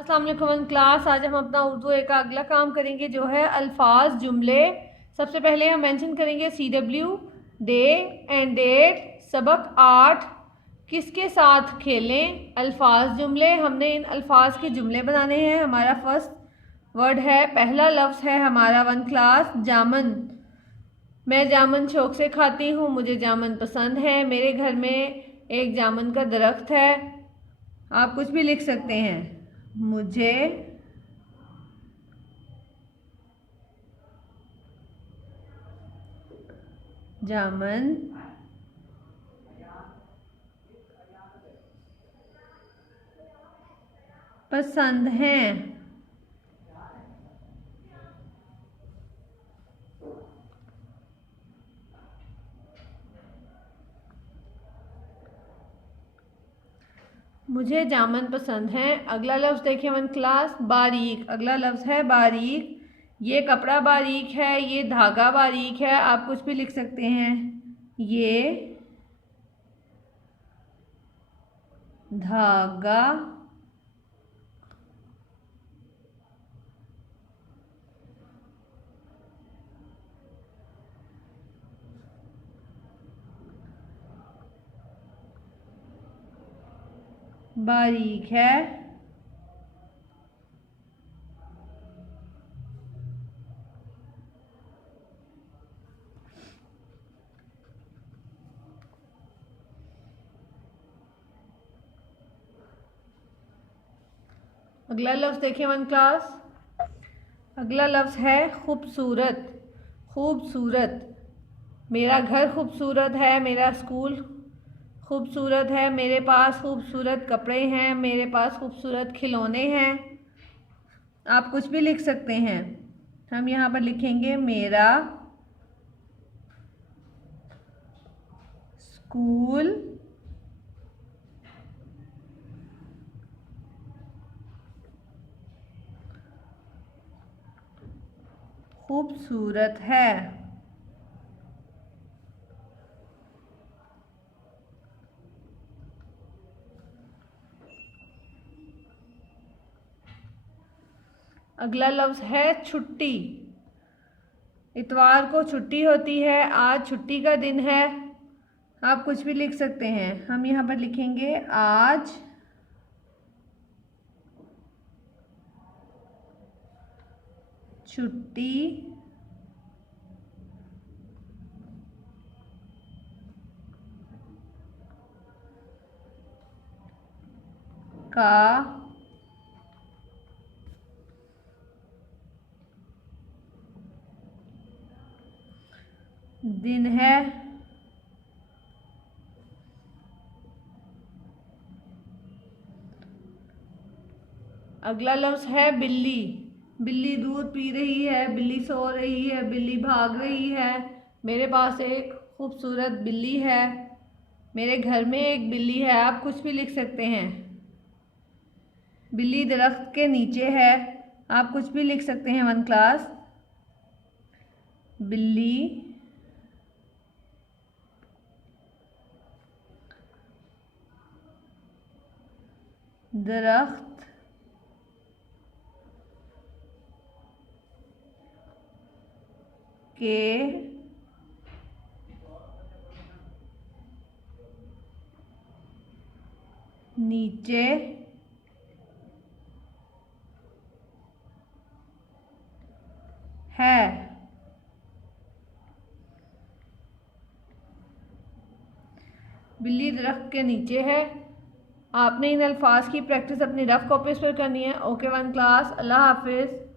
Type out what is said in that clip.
अस्सलाम वालेकुम क्लास। आज हम अपना उर्दू का अगला काम करेंगे जो है अल्फाज जुमले। सबसे पहले हम मेंशन करेंगे CW डे एंड डेट। सबक 8 किसके साथ खेलें। अल्फाज जुमले, हमने इन अल्फाज के जुमले बनाने हैं। हमारा फर्स्ट वर्ड है, पहला लफ्ज़ है हमारा वन क्लास जामन। मैं जामन शौक से खाती हूँ, मुझे जामन पसंद है। मेरे घर में एक जामन का दरख्त है। आप कुछ भी लिख सकते हैं। मुझे जामन पसंद हैं। मुझे जामन पसंद है। अगला लफ्ज़ देखिए वन क्लास, बारीक। अगला लफ्ज़ है बारीक। ये कपड़ा बारीक है, ये धागा बारीक है। आप कुछ भी लिख सकते हैं। ये धागा बारीक है। अगला लफ्ज़ देखिए वन क्लास। अगला लफ्ज़ है खूबसूरत। खूबसूरत, मेरा घर खूबसूरत है, मेरा स्कूल खूबसूरत है, मेरे पास खूबसूरत कपड़े हैं, मेरे पास खूबसूरत खिलौने हैं। आप कुछ भी लिख सकते हैं। हम यहाँ पर लिखेंगे मेरा स्कूल खूबसूरत है। अगला लफ्ज़ है छुट्टी। इतवार को छुट्टी होती है, आज छुट्टी का दिन है। आप कुछ भी लिख सकते हैं। हम यहाँ पर लिखेंगे आज छुट्टी का दिन है। अगला लफ्ज़ है बिल्ली। बिल्ली दूध पी रही है, बिल्ली सो रही है, बिल्ली भाग रही है। मेरे पास एक खूबसूरत बिल्ली है, मेरे घर में एक बिल्ली है। आप कुछ भी लिख सकते हैं। बिल्ली दरख्त के नीचे है। आप कुछ भी लिख सकते हैं वन क्लास। बिल्ली दरख्त के नीचे है। बिल्ली दरख्त के नीचे है। आपने इन अल्फाज की प्रैक्टिस अपनी रफ कॉपीज पर करनी है। ओके वन क्लास, अल्लाह हाफिज़।